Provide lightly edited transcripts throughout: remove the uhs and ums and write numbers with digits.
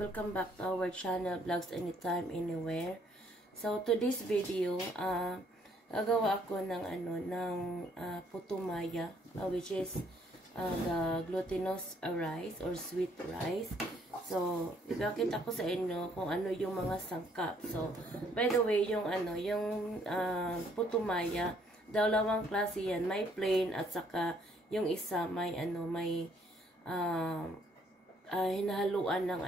welcome back to our channel, Vlogs Anytime, Anywhere. So, today's video, gagawa ako ng puto maya, which is the glutinous rice or sweet rice. So, ipakita ko sa inyo kung ano yung mga sangkap. So, by the way, yung puto maya, dalawang klase yan, may plain at saka yung isa may hinahaluan ng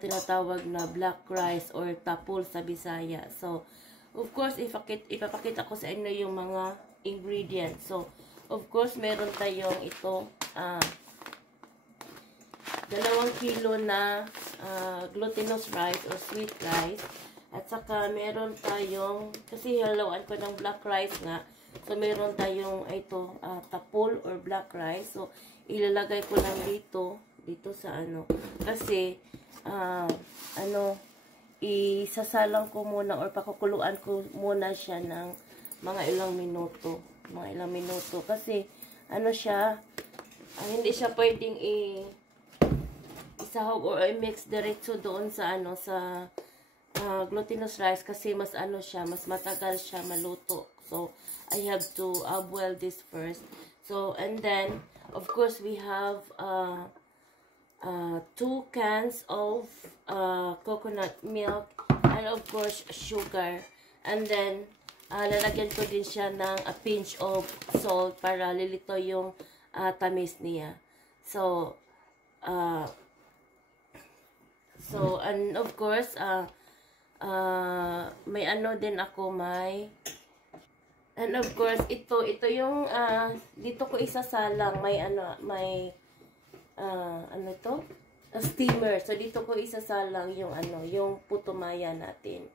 tinatawag na black rice or tapol sa Bisaya. So, of course, ipapakita ko sa inyo yung mga ingredients. So, of course, meron tayong ito, 2 kilo na glutinous rice or sweet rice. At saka, meron tayong, kasi haluan ko ng black rice nga, so meron tayong ito, tapol or black rice. So, ilalagay ko lang dito sa kasi, isasalang ko muna or pakukuluan ko muna siya ng mga ilang minuto. Kasi, siya, hindi siya pwedeng isahog or i-mix diretso doon sa glutinous rice kasi mas mas matagal siya maluto. So, I have to boil this first. So, and then, of course, we have 2 cans of coconut milk and of course, sugar. And then, lalagyan ko din siya ng a pinch of salt para lilito yung tamis niya. So, and of course, may din ako, and of course, ito yung, dito ko isasalang, may steamer. So, dito ko isasalang yung, yung puto maya natin.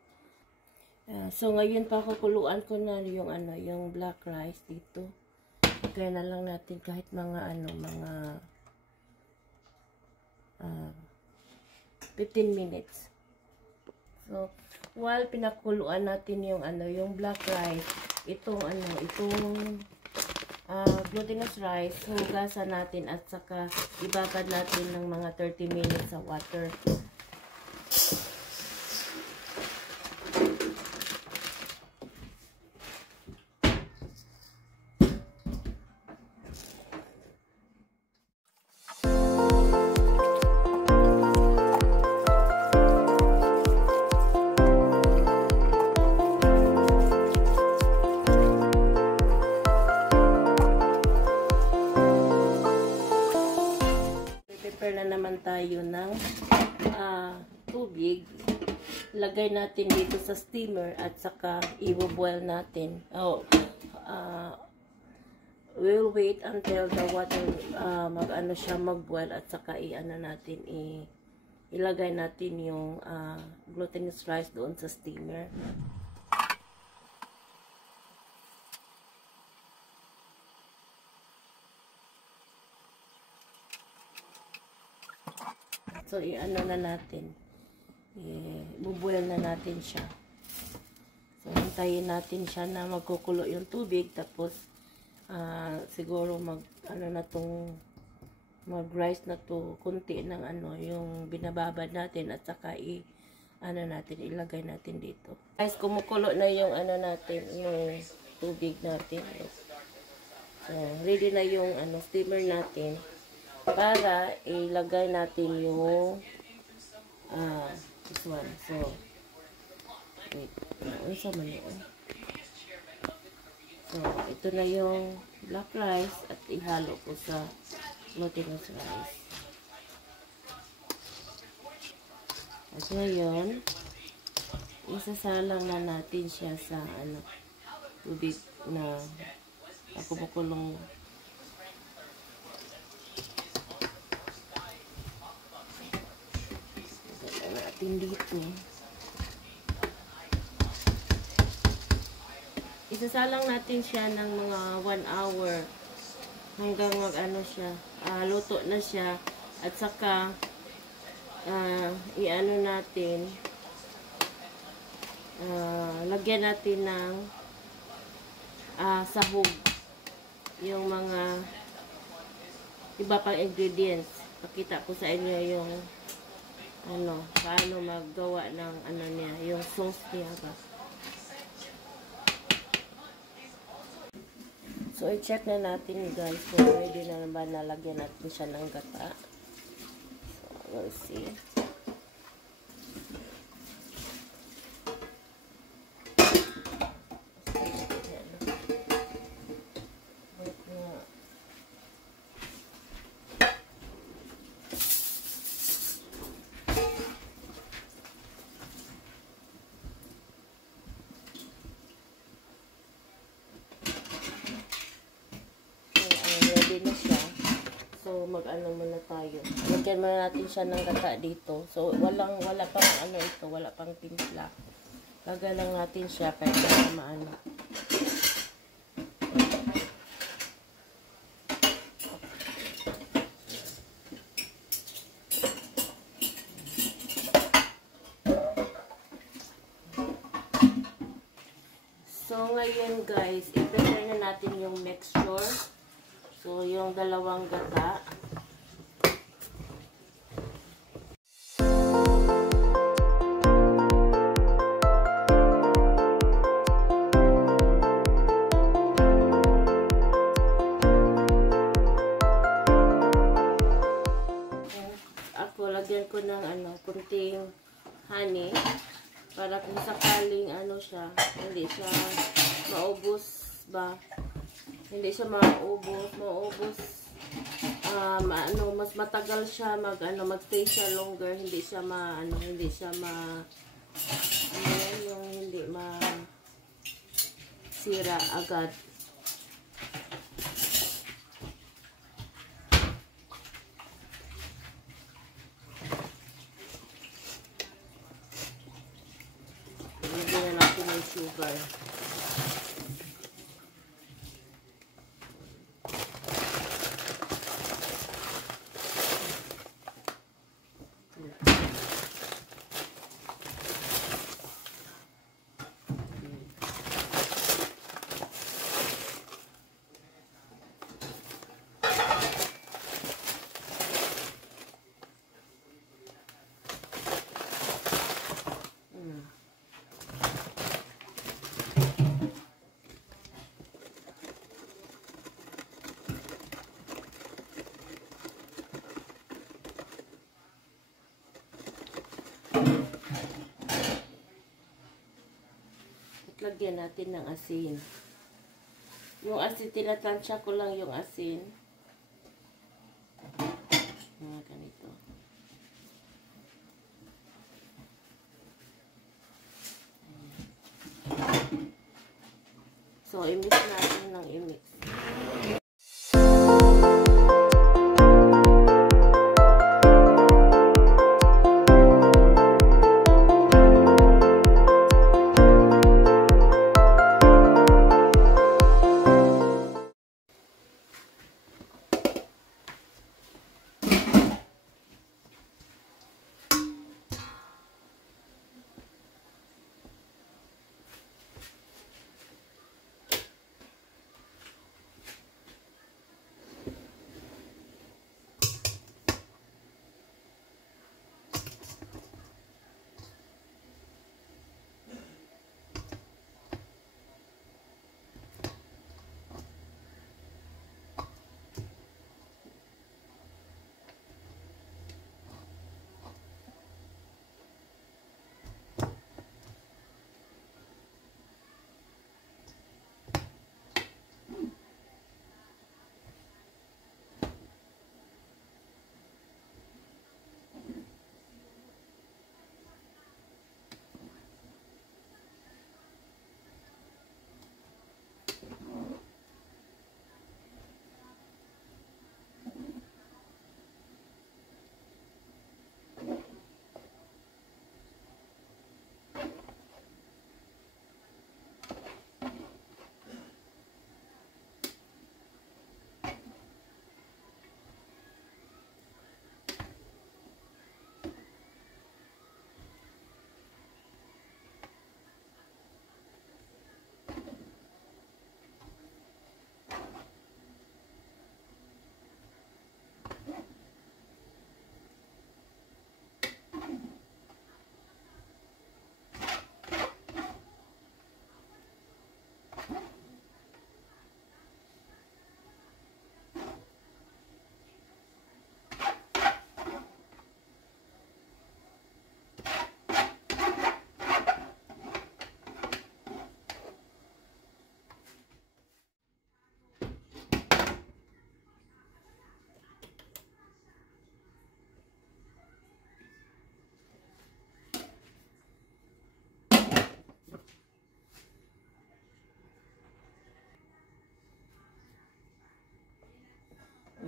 So, ngayon pakukuluan ko na yung black rice dito. Kaya na lang natin kahit mga, 15 minutes. So, while pinakuluan natin yung black rice, itong glutinous rice, hugasan natin at saka ibabad natin ng mga 30 minutes sa water. Prepare na naman tayo ng tubig. Lagay natin dito sa steamer at saka i-boil natin. We'll wait until the water mag-boil at saka ilagay natin yung glutinous rice doon sa steamer. So, na natin. Bubuel na natin siya. So, hintayin natin siya na magkukulo yung tubig. Tapos, siguro mag-rice na to, kunti ng yung binababad natin at saka ilagay natin dito. Guys, kumukulo na yung natin, yung tubig natin. So, ready na yung steamer natin. Para ilagay natin yung this one. So, wait. So, ito na yung black rice at ihalo ko sa glutinous rice. At ngayon, isasalang na natin siya sa tubig na kumukulong. Dito. Isasalang natin siya ng mga 1 hour hanggang siya, luto na siya at saka natin, lagyan natin ng sahog yung mga iba pang ingredients. Pakita ko sa inyo yung paano maggawa ng niya, yung sauce niya ba. So, i-check na natin guys kung ready na ba nalagyan natin siya ng gata. So, we'll see. Na siya. So, mag-ano muna tayo. Lagyan muna natin siya ng gata dito. So, wala pang ito, wala pang timpla. Lagyan lang natin siya para maano. So, ngayon guys, i-prepare na natin yung mixture. So, yung dalawang gata. Ako, lagyan ko ng kunting honey. Para kung sakaling siya, hindi siya maubos ba? Hindi siya maubos. Mas matagal siya mag-stay siya longer, hindi siya hindi sira agad. Lagyan na natin yung sugar. Lagyan natin ng asin. Yung asin, tinatansya ko lang yung asin. Mga ganito. So, i-mix natin ng i-mix.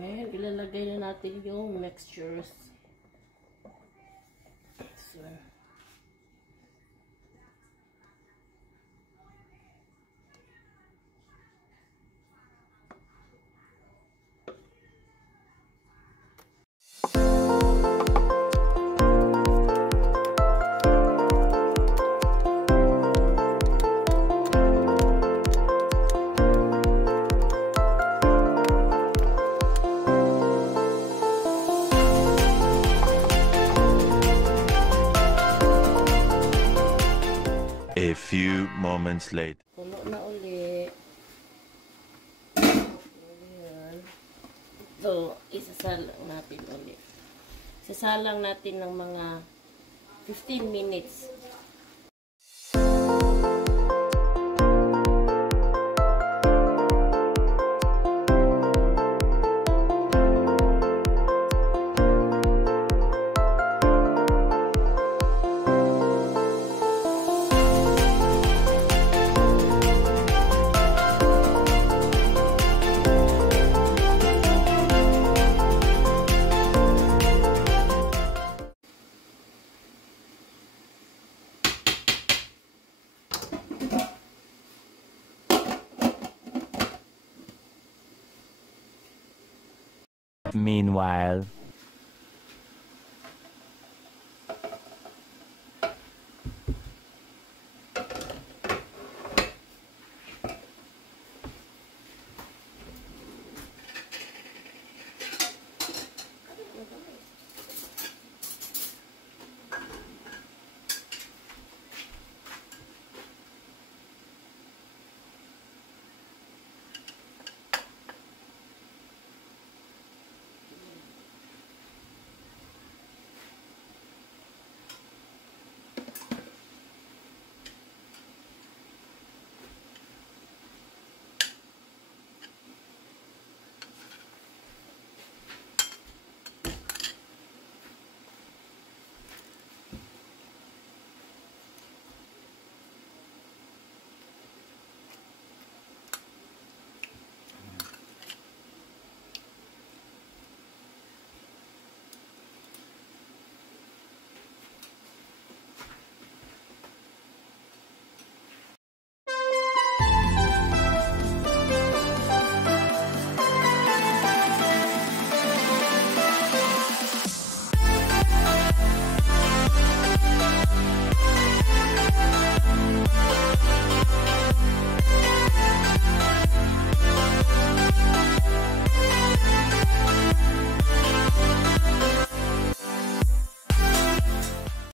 Ngayon, ilalagay na natin yung mixtures. So, A few moments later. puno na uli. Ayan. So, isasalang natin uli. Isasalang natin ng mga 15 minutes. Meanwhile.